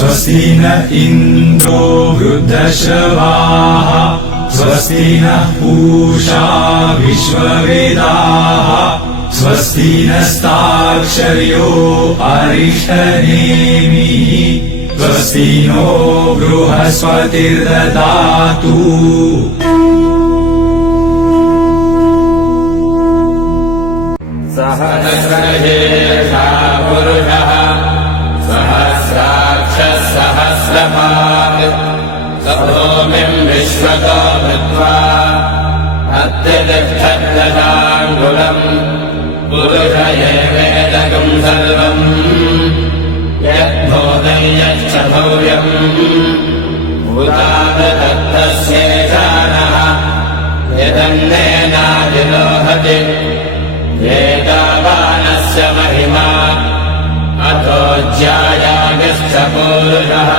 स्वस्ति न इन्द्रो वृद्धश्रवाः स्वस्ति नः पूषा विश्ववेदाः स्वस्ति नस्ताक्षर्यो अरिष्टनेमिः स्वस्ति नो बृहस्पतिर्ददातु। सहस्रशीर्षा पुरुषः सहस्राक्षः सहस्रपात् स भूमिम् विश्वतो भूत्वा अत्यतिष्ठद्दशाङ्गुलम् पुरुष एवेदकम् सर्वम् यद्भूतम् यच्च भव्यम् भूतादत्तस्येषानः यदन्नेनादिलोहति एतावानस्य महिमा अथो ज्यायागश्च पूरुषः